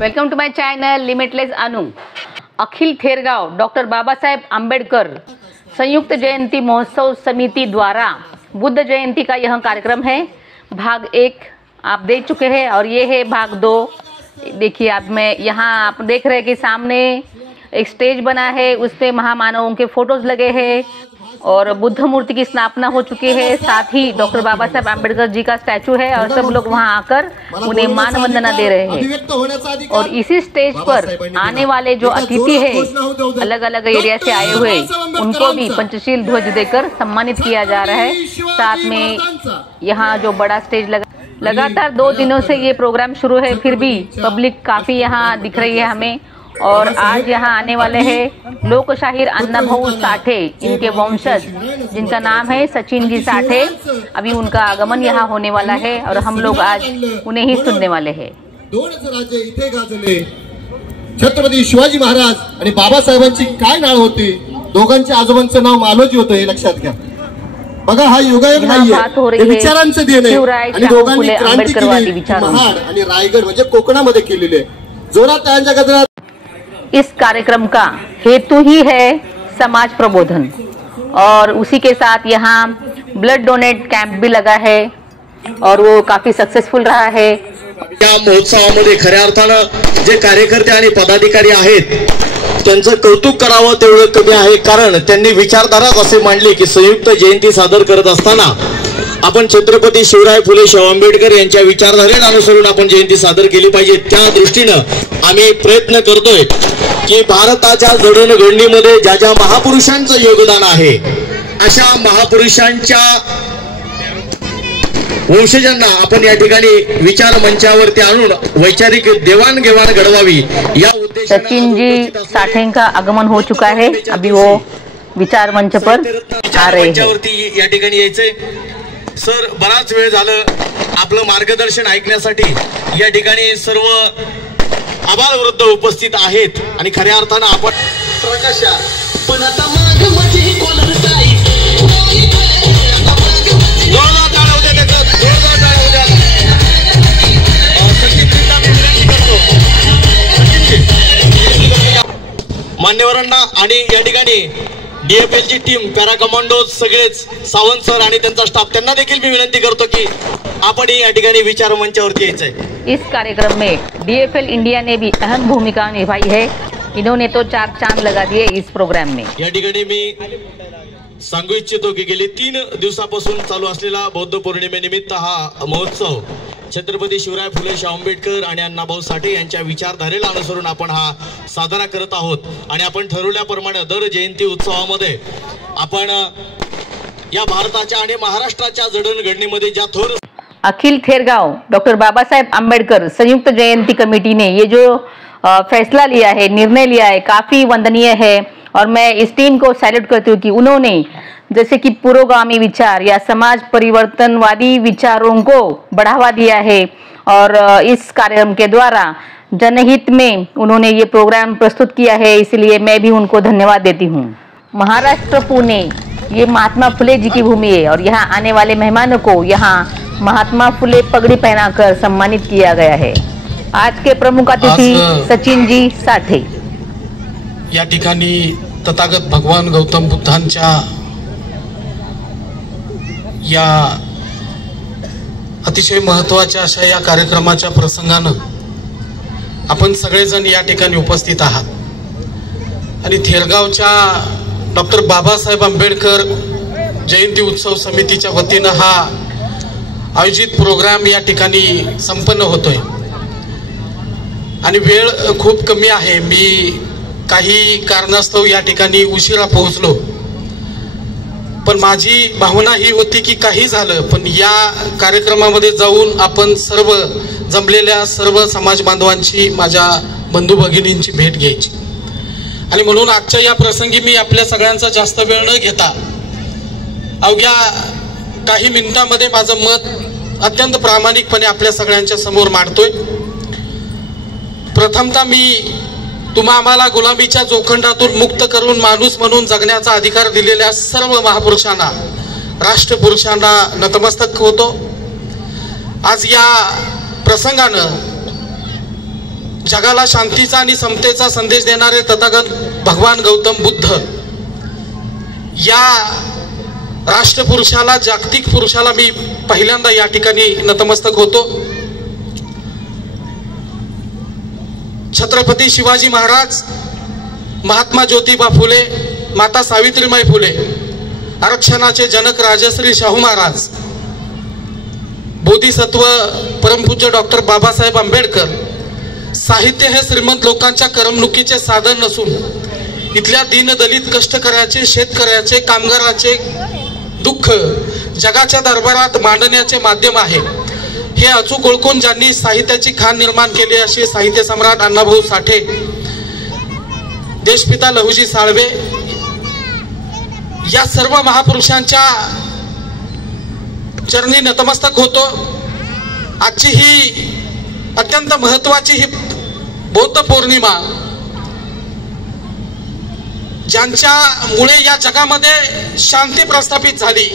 Welcome to my channel Limitless Anu. Akhil Thergaon doctor Baba Saheb Ambedkar संयुक्त जयंती महोत्सव समिति द्वारा बुद्ध जयंती का यह कार्यक्रम है। भाग 1 आप देख चुके हैं और ये है भाग 2। देखिए आप देख रहे हैं कि सामने एक स्टेज बना है, उस पे महामानवों के फोटोज लगे हैं और बुद्ध मूर्ति की स्थापना हो चुकी है। साथ ही डॉक्टर बाबा साहेब आम्बेडकर जी का स्टैचू है और सब लोग वहां आकर उन्हें मान वंदना दे रहे हैं। और इसी स्टेज पर आने वाले जो अतिथि है, अलग अलग एरिया से आए हुए, उनको भी पंचशील ध्वज देकर सम्मानित किया जा रहा है। साथ में यहाँ जो बड़ा स्टेज लगातार 2 दिनों से ये प्रोग्राम शुरू है, फिर भी पब्लिक काफी यहाँ दिख रही है हमें। और आज यहाँ आने वाले हैं लोकशाहीर अन्नाभाऊ साठे, इनके वंशज जिनका नाम है सचिन जी साठे। अभी उनका आगमन यहाँ होने वाला है और हम लोग आज उन्हें ही सुनने वाले हैं। छत्रपती शिवाजी महाराज आणि बाबासाहेबांची काय नाळ होती, दोघांच्या आजोबांचं नाव मालोजी होतं, हे लक्षात घ्या। बघा हा योगायोग नाहीये, विचारांचं देण आहे आणि दोघांनी क्रांती केली। महाड आणि रायगड म्हणजे कोकणामध्ये केलेले जोरात त्यांच्या गजरात। इस कार्यक्रम का हेतु ही है समाज प्रबोधन और उसी के साथ यहाँ ब्लड डोनेट कैंप भी लगा है और वो काफी सक्सेसफुल रहा है। या महोत्सवामध्ये खऱ्या अर्थानं जे कार्यकर्ते आणि पदाधिकारी आहेत त्यांचं कौतुक करावं तेवढं कमी आहे, कारण त्यांनी विचारधाराच असे मांडले की संयुक्त जयंती सादर करत असताना आपण छत्रपती शिवराय फुले शाहू आंबेडकर यांच्या विचारधारेला अनुसरून आपण जयंती सादर केली पाहिजे। त्या दृष्टीनं आम्ही प्रयत्न करतोय की भारताच्या जडणघडणीमध्ये ज्या ज्या महापुरुषांचं योगदान आहे, अशा महापुरुषांच्या वंशजांना आपण या ठिकाणी विचार मंचावरती आणून वैचारिक देवाणघेवाण घडवावी या उद्देशाने सचिन जी साठे का आगमन हो चुका है। अभी वो विचार मंच पर आ रहे हैं। या ठिकाणी यायचंय सर, बराच वेळ झालं आपलं मार्गदर्शन ऐकण्यासाठी या ठिकाणी सर्व आबाल वृद्ध उपस्थित आहेत आणि खऱ्या अर्थानं आपण प्रकाशा पण आता मान्यवरांना आणि या ठिकाणी DFL ची टीम, पॅरा कमांडोज सगळेच, सावंत सर आणि त्यांचा स्टाफ, त्यांना देखील मी विनंती करतो की आपण या ठिकाणी विचार मंचावरती यायचंय। इस कार्यक्रम में DFL इंडिया ने भी अहम भूमिका निभाई है। इन्होंने तो 4 चांद लगा दिए इस प्रोग्राम में। या ठिकाणी मी सांगू इच्छितो की गेली 3 दिवसापासून चालू असलेला बौद्ध पौर्णिमेनिमित्त हा महोत्सव छत्रपती शिवराय फुले शाहू आंबेडकर आणि अण्णाभाऊ साठे यांच्या विचारधारेला अनुसरून आपण हा साजरा करत आहोत। आणि आपण ठरवल्याप्रमाणे दर जयंती उत्सवामध्ये आपण या भारताच्या आणि महाराष्ट्राच्या जडणघडणीमध्ये ज्या थोर अखिल थेरगांव डॉक्टर बाबा साहेब आम्बेडकर संयुक्त जयंती कमेटी ने ये जो फैसला लिया है, निर्णय लिया है, काफी वंदनीय है। और मैं इस टीम को सैल्यूट करती हूँ कि उन्होंने जैसे कि पुरोगामी विचार या समाज परिवर्तनवादी विचारों को बढ़ावा दिया है और इस कार्यक्रम के द्वारा जनहित में उन्होंने ये प्रोग्राम प्रस्तुत किया है, इसलिए मैं भी उनको धन्यवाद देती हूँ। महाराष्ट्र पुणे ये महात्मा फुले जी की भूमि है और यहाँ आने वाले मेहमानों को यहाँ महात्मा फुले पगड़ी पहनाकर सम्मानित किया गया है। आज के प्रमुख अतिथि सचिन जी साठे। या ठिकाणी तथागत भगवान गौतम बुद्धांच्या या अतिशय महत्त्वाच्या अशा या कार्यक्रमाच्या प्रसंगानं आपण सगळेजण या ठिकाणी उपस्थित आहात आणि थेरगावच्या डॉक्टर बाबासाहेब आंबेडकर जयंती उत्सव समितीच्या वतीनं हा आयोजित प्रोग्राम या ठिकाणी संपन्न होतोय आणि वेळ खूप कमी आहे। मी काही कारणास्तव या ठिकाणी उशिरा पोहोचलो, पण माझी भावना ही होती की काही झालं पण या कार्यक्रमामध्ये जाऊन आपण सर्व जमलेल्या सर्व समाज बांधवांची, माझ्या बंधू भगिनींची भेट घ्यायची। आणि म्हणून आजच्या या प्रसंगी मी आपल्या सगळ्यांचा जास्त वेळ न घेता अवघ्या काही मिनिटांमध्ये माझं मत अत्यंत प्रामाणिकपणे आपल्या सगळ्यांच्या समोर मांडतोय। प्रथमतः मी आम्हाला गुलामीच्या जोखंडातून मुक्त करून माणूस म्हणून जगण्याचा अधिकार दिलेल्या सर्व महापुरुषांना, राष्ट्रपुरुषांना नतमस्तक होतो। आज या प्रसंगानं जगाला शांतीचा आणि समतेचा संदेश देणारे तथागत भगवान गौतम बुद्ध या राष्ट्रपुरुषाला, जागतिक पुरुषाला मी पहिल्यांदा या ठिकाणी नतमस्तक होतो. छत्रपती शिवाजी महाराज, महात्मा ज्योतिबा फुले, माता सावित्रीबाई फुले, आरक्षणाचे जनक राजश्री शाहू महाराज, बोधिसत्व परमपूज्य डॉक्टर बाबासाहेब आंबेडकर. साहित्य हे श्रीमंत लोकांच्या करमणुकीचे साधन नसून इथल्या दीनदलित कष्टकऱ्याचे, शेतकऱ्याचे, कामगाराचे दुःख जगाच्या दरबारात मांडण्याचे माध्यम आहे. हे अचूक ओळखून ज्यांनी साहित्याची खाण निर्माण केली अशी साहित्य सम्राट अण्णाभाऊ साठे, देशपिता लहुजी साळवे या सर्व महापुरुषांच्या चरणी नतमस्तक होतो. आजची ही अत्यंत महत्वाची ही बौद्ध पौर्णिमा, ज्यांच्यामुळे या जगामध्ये शांती प्रस्थापित झाली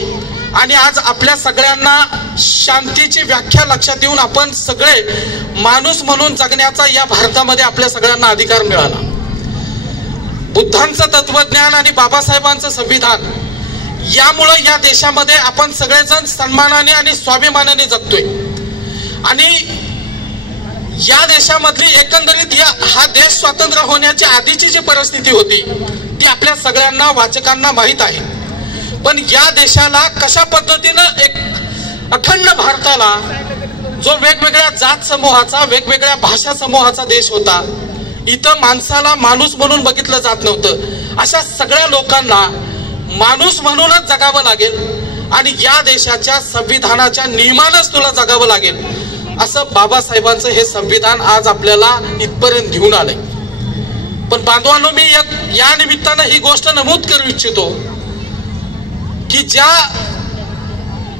आणि आज आपल्या सगळ्यांना शांतीची व्याख्या लक्षात येऊन आपण सगळे माणूस म्हणून जगण्याचा या भारतामध्ये आपल्या सगळ्यांना अधिकार मिळाला. बुद्धांचं तत्वज्ञान आणि बाबासाहेबांचं संविधान यामुळे या देशामध्ये आपण सगळेजण सन्मानाने आणि स्वाभिमानाने जगतोय. आणि या देशामधली एकंदरीत हा देश स्वतंत्र होण्याची आधीची जी परिस्थिती होती ती आपल्या सगळ्यांना वाचकांना माहीत आहे. पण या देशाला कशा पद्धतीनं एक अखंड भारताला जो वेगवेगळ्या जात समूहाचा, वेगवेगळ्या भाषा समूहाचा देश होता, इथं माणसाला माणूस म्हणून बघितलं जात नव्हतं. अशा सगळ्या लोकांना माणूस म्हणूनच जगावं लागेल आणि या देशाच्या संविधानाच्या नियमानच तुला जगावं लागेल असं बाबासाहेबांचं हे संविधान आज आपल्याला इथपर्यंत घेऊन आलंय. पण बांधवांनो, मी या निमित्तानं ही गोष्ट नमूद करू इच्छितो की ज्या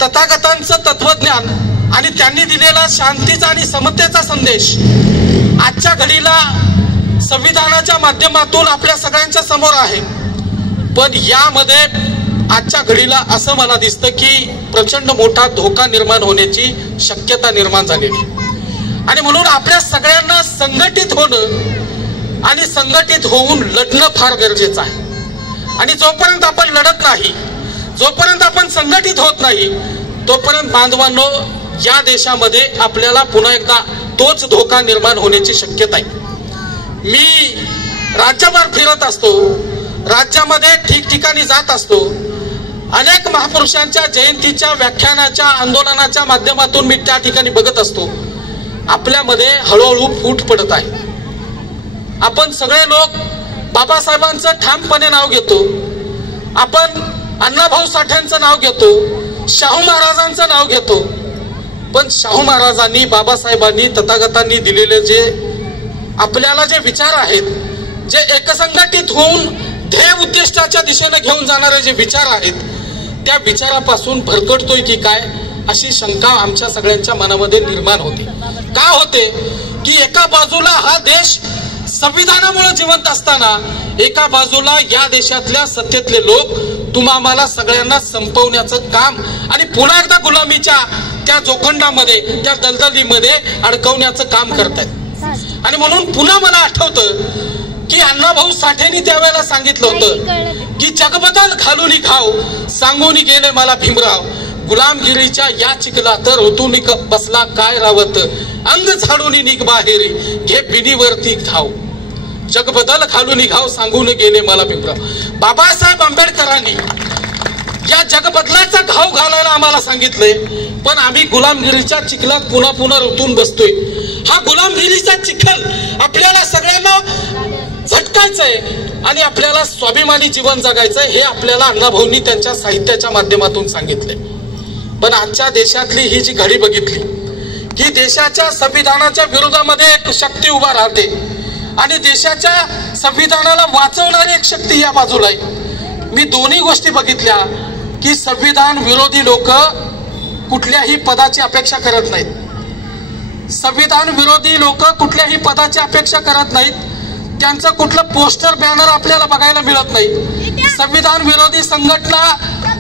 तथागतांचं तत्वज्ञान आणि त्यांनी दिलेला शांतीचा आणि समतेचा संदेश आजच्या घडीला संविधानाच्या माध्यमातून आपल्या सगळ्यांच्या समोर आहे. पण यामध्ये आजच्या घडीला असं मला दिसतं की प्रचंड मोठा धोका निर्माण होण्याची शक्यता निर्माण झालेली. आणि म्हणून आपल्या सगळ्यांना संघटित होणं आणि संघटित होऊन लढणं फार गरजेचं आहे. आणि जोपर्यंत आपण लढत नाही, जोपर्यंत आपण संघटित होत नाही, तोपर्यंत बांधवांनो या देशामध्ये आपल्याला पुन्हा एकदा तोच धोका निर्माण होण्याची शक्यता आहे. मी राज्यभर फिरत असतो, राज्यामध्ये ठिकठिकाणी जात असतो. अनेक महापुरुषांच्या जयंतीच्या, व्याख्यानाच्या, आंदोलनाच्या माध्यमातून मी त्या ठिकाणी बघत असतो आपल्यामध्ये हळूहळू फूट पडत आहे. आपण सगळे लोक बाबासाहेबांचं ठामपणे नाव घेतो, आपण अण्णाभाऊ साठेंचं नाव घेतो, शाहू महाराजांचं नाव घेतो. पण शाहू महाराजांनी, बाबासाहेबांनी, तथागतांनी दिलेले जे आपल्याला जे विचार आहेत, जे एकसंघटित होऊन ध्येय उद्दिष्टाच्या दिशेने घेऊन जाणारे जे विचार आहेत, त्या विचारापासून भरकटतोय की काय अशी शंका आमच्या सगळ्यांच्या मनामध्ये निर्माण होते. का होते की एका बाजूला हा देश संविधानामुळे जिवंत असताना एका बाजूला या देशातल्या सत्तेतले लोक तुम्हाला सगळ्यांना संपवण्याचं काम आणि पुन्हा एकदा गुलामीच्या त्या जोखंडामध्ये, त्या दलदलीमध्ये अडकवण्याचं काम करतायत. आणि म्हणून पुन्हा मला आठवतं की अण्णाभाऊ साठेंनी त्यावेळेला सांगितलं होतं की जगबदल घालून घाव सांगून गेले मला भीमराव, गुलामगिरीच्या या चिखलात ऋतून बसला काय रावत, अंग झाडून निघ बाहेरी घे बिनीवरती घाव. जगबदल घालून घाव सांगून गेले मला भीमराव. बाबासाहेब आंबेडकरांनी या जगबदलाचा घाव घालायला आम्हाला सांगितलंय, पण आम्ही गुलामगिरीच्या चिखलात पुन्हा पुन्हा ऋतून बसतोय. हा गुलामगिरीचा चिखल आपल्याला सगळ्यांना झटकायचंय आणि आपल्याला स्वाभिमानी जीवन जगायचंय हे आपल्याला अण्णाभाऊंनी त्यांच्या साहित्याच्या माध्यमातून सांगितले. पण आजच्या देशातली ही जी घडी बघितली की देशाच्या संविधानाच्या विरोधामध्ये एक शक्ती उभा राहते आणि देशाच्या संविधानाला वाचवणारी एक शक्ती या बाजूला आहे. मी दोन्ही गोष्टी बघितल्या की संविधान विरोधी लोक कुठल्याही पदाची अपेक्षा करत नाहीत. संविधान विरोधी लोक कुठल्याही पदाची अपेक्षा करत नाहीत. त्यांचं कुठलं पोस्टर बॅनर आपल्याला बघायला मिळत नाही. संविधान विरोधी संघटना,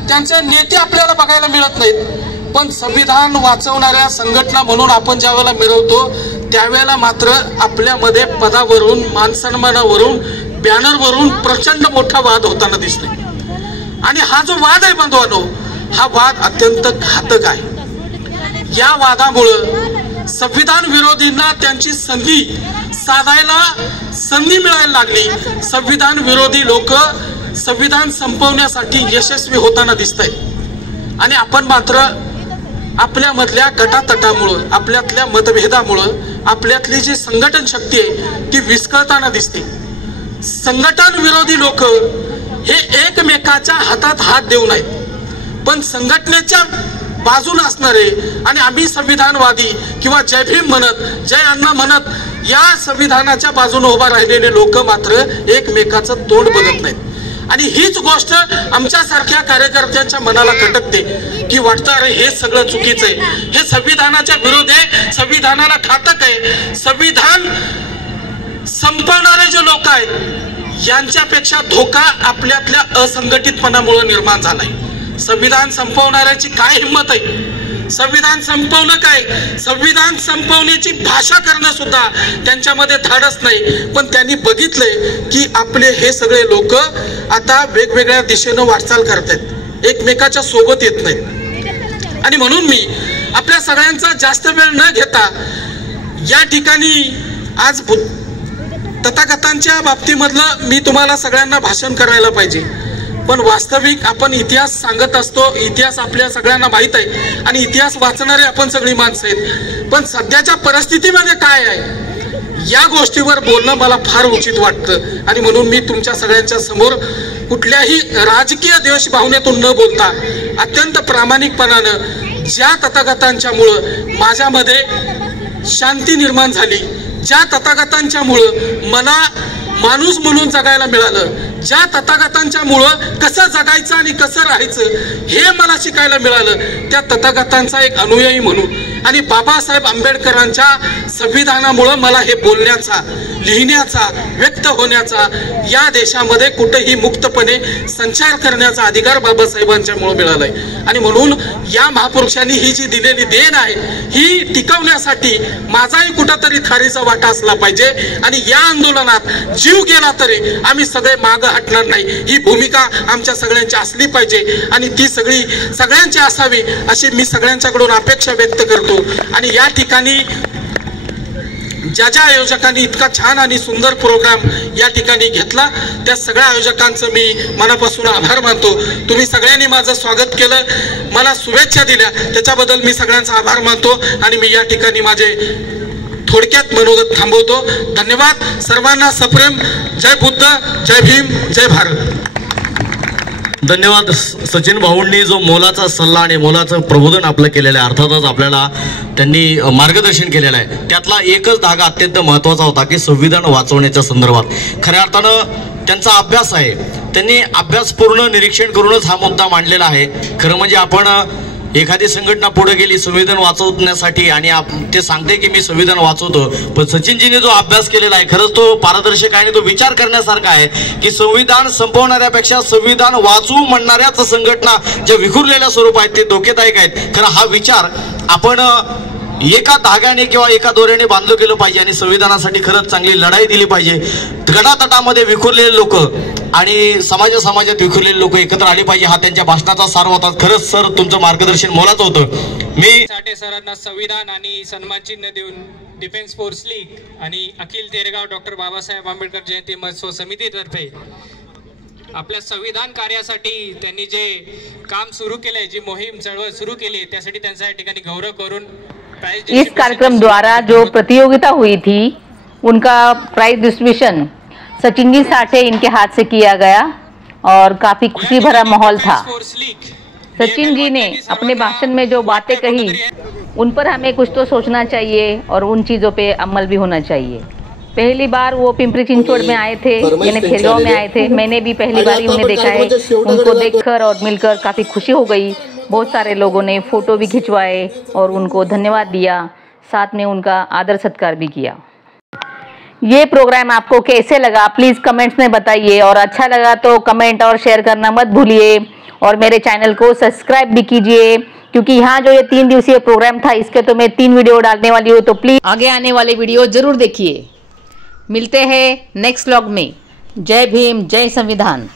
त्यांचे नेते आपल्याला बघायला मिळत नाहीत. पण संविधान वाचवणाऱ्या संघटना म्हणून आपण ज्या वेळेला मिळवतो त्यावेळेला मात्र आपल्यामध्ये पदावरून मानसन्मानावरून बॅनरवरून प्रचंड मोठा वाद होताना दिसतोय. आणि हा जो वाद आहे बांधवांनो, हा वाद अत्यंत घातक आहे. या वादामुळं संविधान विरोधींना त्यांची संधी साधायला संधी मिळायला लागली. संविधान विरोधी लोक संविधान संपवण्यासाठी यशस्वी होताना दिसत आहेत. आणि आपण मात्र आपल्यामधल्या गटातटामुळं, आपल्यातल्या मतभेदामुळं आपल्यातली जी संघटन शक्ती आहे ती विस्कळताना दिसते. संघटन विरोधी लोक हे एकमेकाच्या हातात हात देऊ नयेत, पण संघटनेच्या बाजूला असणारे आणि आम्ही संविधानवादी किंवा जय भीम म्हणत, जय अण्णा म्हणत या संविधानाच्या बाजूने उभा राहिलेले लोक मात्र एकमेकाचं तोंड बघत नाहीत. आणि हीच गोष्ट आमच्यासारख्या कार्यकर्त्यांच्या मनाला खटकते की वाटतं अरे हे सगळं चुकीचं आहे, हे संविधानाच्या विरोध आहे, संविधानाला घातक आहे. संविधान संपवणारे जे लोक आहेत यांच्यापेक्षा धोका आपल्यातल्या असंघटितपणामुळे निर्माण झालाय. संविधान संपवणाऱ्याची काय हिंमत आहे? संविधान संपवणं काय, संविधान संपवण्याची भाषा करणं सुद्धा त्यांच्यामध्ये धाडस नाही. पण त्यांनी बघितलंय की आपले हे सगळे लोक आता वेगवेगळ्या दिशेनं वाटचाल करतायत, एकमेकाच्या सोबत येत नाहीत. आणि म्हणून मी आपल्या सगळ्यांचा जास्त वेळ न घेता या ठिकाणी आज तथागतांच्या बाबतीमधलं मी तुम्हाला सगळ्यांना भाषण करायला पाहिजे, पण वास्तविक आपण इतिहास सांगत असतो. इतिहास आपल्या सगळ्यांना माहित आहे आणि इतिहास वाचणारे आपण सगळी माणसं आहेत. पण सध्याच्या परिस्थितीमध्ये काय आहे या गोष्टीवर बोलणं मला फार उचित वाटतं. आणि म्हणून मी तुमच्या सगळ्यांच्या समोर कुठल्याही राजकीय द्वेष भावनेतून न बोलता अत्यंत प्रामाणिकपणानं ज्या तथागतांच्यामुळं माझ्यामध्ये शांती निर्माण झाली, ज्या तथागतांच्यामुळं मला माणूस म्हणून जगायला मिळालं, ज्या तथागतांच्यामुळं कसं जगायचं आणि कसं राहायचं हे मला शिकायला मिळालं, त्या तथागतांचा एक अनुयायी म्हणून आणि बाबासाहेब आंबेडकरांच्या संविधानामुळं मला हे बोलण्याचा, लिहिण्याचा, व्यक्त होण्याचा, या देशामध्ये कुठेही मुक्तपणे संचार करण्याचा अधिकार बाबासाहेबांच्यामुळे मिळालाय. आणि म्हणून या महापुरुषांनी ही जी दिलेली देण आहे ही टिकवण्यासाठी माझाही कुठंतरी थारीचा वाटा असला पाहिजे. आणि या आंदोलनात जीव गेला तरी आम्ही सगळे मागं हटणार नाही, ही भूमिका आमच्या सगळ्यांची असली पाहिजे आणि ती सगळ्यांची असावी अशी मी सगळ्यांच्याकडून अपेक्षा व्यक्त करतो. आणि या ठिकाणी ज्या आयोजकांनी इतका छान आणि सुंदर प्रोग्राम या ठिकाणी घेतला त्या सगळ्या आयोजकांचं मी मनापासून आभार मानतो. तुम्ही सगळ्यांनी माझं स्वागत केलं, मला शुभेच्छा दिल्या, त्याच्याबद्दल मी सगळ्यांचा आभार मानतो. आणि मी या ठिकाणी माझे थोडक्यात मनोगत थांबवतो. धन्यवाद सर्वांना. सप्रेम जय बुद्ध, जय भीम, जय भारत. धन्यवाद. सचिन भाऊंनी जो मोलाचा सल्ला आणि मोलाचं प्रबोधन आपलं केलेलं आहे, अर्थातच आपल्याला त्यांनी मार्गदर्शन केलेलं आहे. त्यातला एकच धागा अत्यंत महत्त्वाचा होता की संविधान वाचवण्याच्या संदर्भात खऱ्या अर्थानं त्यांचा अभ्यास आहे. त्यांनी अभ्यासपूर्ण निरीक्षण करूनच हा मुद्दा मांडलेला आहे. खरं म्हणजे आपण एखादी संघटना पुढे गेली संविधान वाचवण्यासाठी आणि ते सांगते की मी संविधान वाचवतो, पण सचिनजीने जो अभ्यास केलेला आहे खरंच तो पारदर्शक आहे आणि तो विचार करण्यासारखा आहे की संविधान संपवणाऱ्यापेक्षा संविधान वाचवू म्हणणाऱ्याच संघटना ज्या विखुरलेल्या स्वरूप आहेत ते धोकेदायक आहेत. खरं हा विचार आपण एका धाग्याने किंवा एका दोऱ्याने बांधलं गेलं पाहिजे आणि संविधानासाठी खरंच चांगली लढाई दिली पाहिजे. गटातटामध्ये विखुरलेले लोक आणि समाजात विखुरलेले लोक एकत्र आले पाहिजे, हा त्यांच्या भाषणाचा सार होता. खरंच सर तुमचं मार्गदर्शन मोलाचं होतं. मी साठे सरांना संविधान आणि सन्मान चिन्ह देऊन डिफेन्स फोर्स लीग आणि अखिल तेरगाव डॉक्टर बाबासाहेब आंबेडकर जयंती महोत्सव समितीतर्फे आपल्या संविधान कार्यासाठी त्यांनी जे काम सुरू केलंय, जी मोहीम चळवळ सुरू केली, त्यासाठी त्यांचा या ठिकाणी गौरव करून इस कार्यक्रम द्वारा जो प्रतियोगिता हुई थी उनका प्राइज डिस्ट्रीब्यूशन सचिन जी साठे इनके हाथ से किया गया और काफी खुशी भरा माहौल था. सचिन जी ने अपने भाषण में जो बातें कही उन पर हमें कुछ तो सोचना चाहिए और उन चीज़ों पे अमल भी होना चाहिए. पहली बार वो पिंपरी चिंचवड़ में आए थे, यानी खेरगांव में आए थे. मैंने भी पहली बार ही उन्हें देखा है. उनको देखकर और मिलकर काफ़ी खुशी हो गई. बहुत सारे लोगों ने फ़ोटो भी खिंचवाए और उनको धन्यवाद दिया, साथ में उनका आदर सत्कार भी किया. ये प्रोग्राम आपको कैसे लगा प्लीज़ कमेंट्स में बताइए और अच्छा लगा तो कमेंट और शेयर करना मत भूलिए और मेरे चैनल को सब्सक्राइब भी कीजिए क्योंकि यहाँ जो ये 3 दिवसीय प्रोग्राम था इसके तो मैं 3 वीडियो डालने वाली हूँ, तो प्लीज आगे आने वाले वीडियो जरूर देखिए। मिलते हैं नेक्स्ट व्लॉग में। जय भीम, जय संविधान।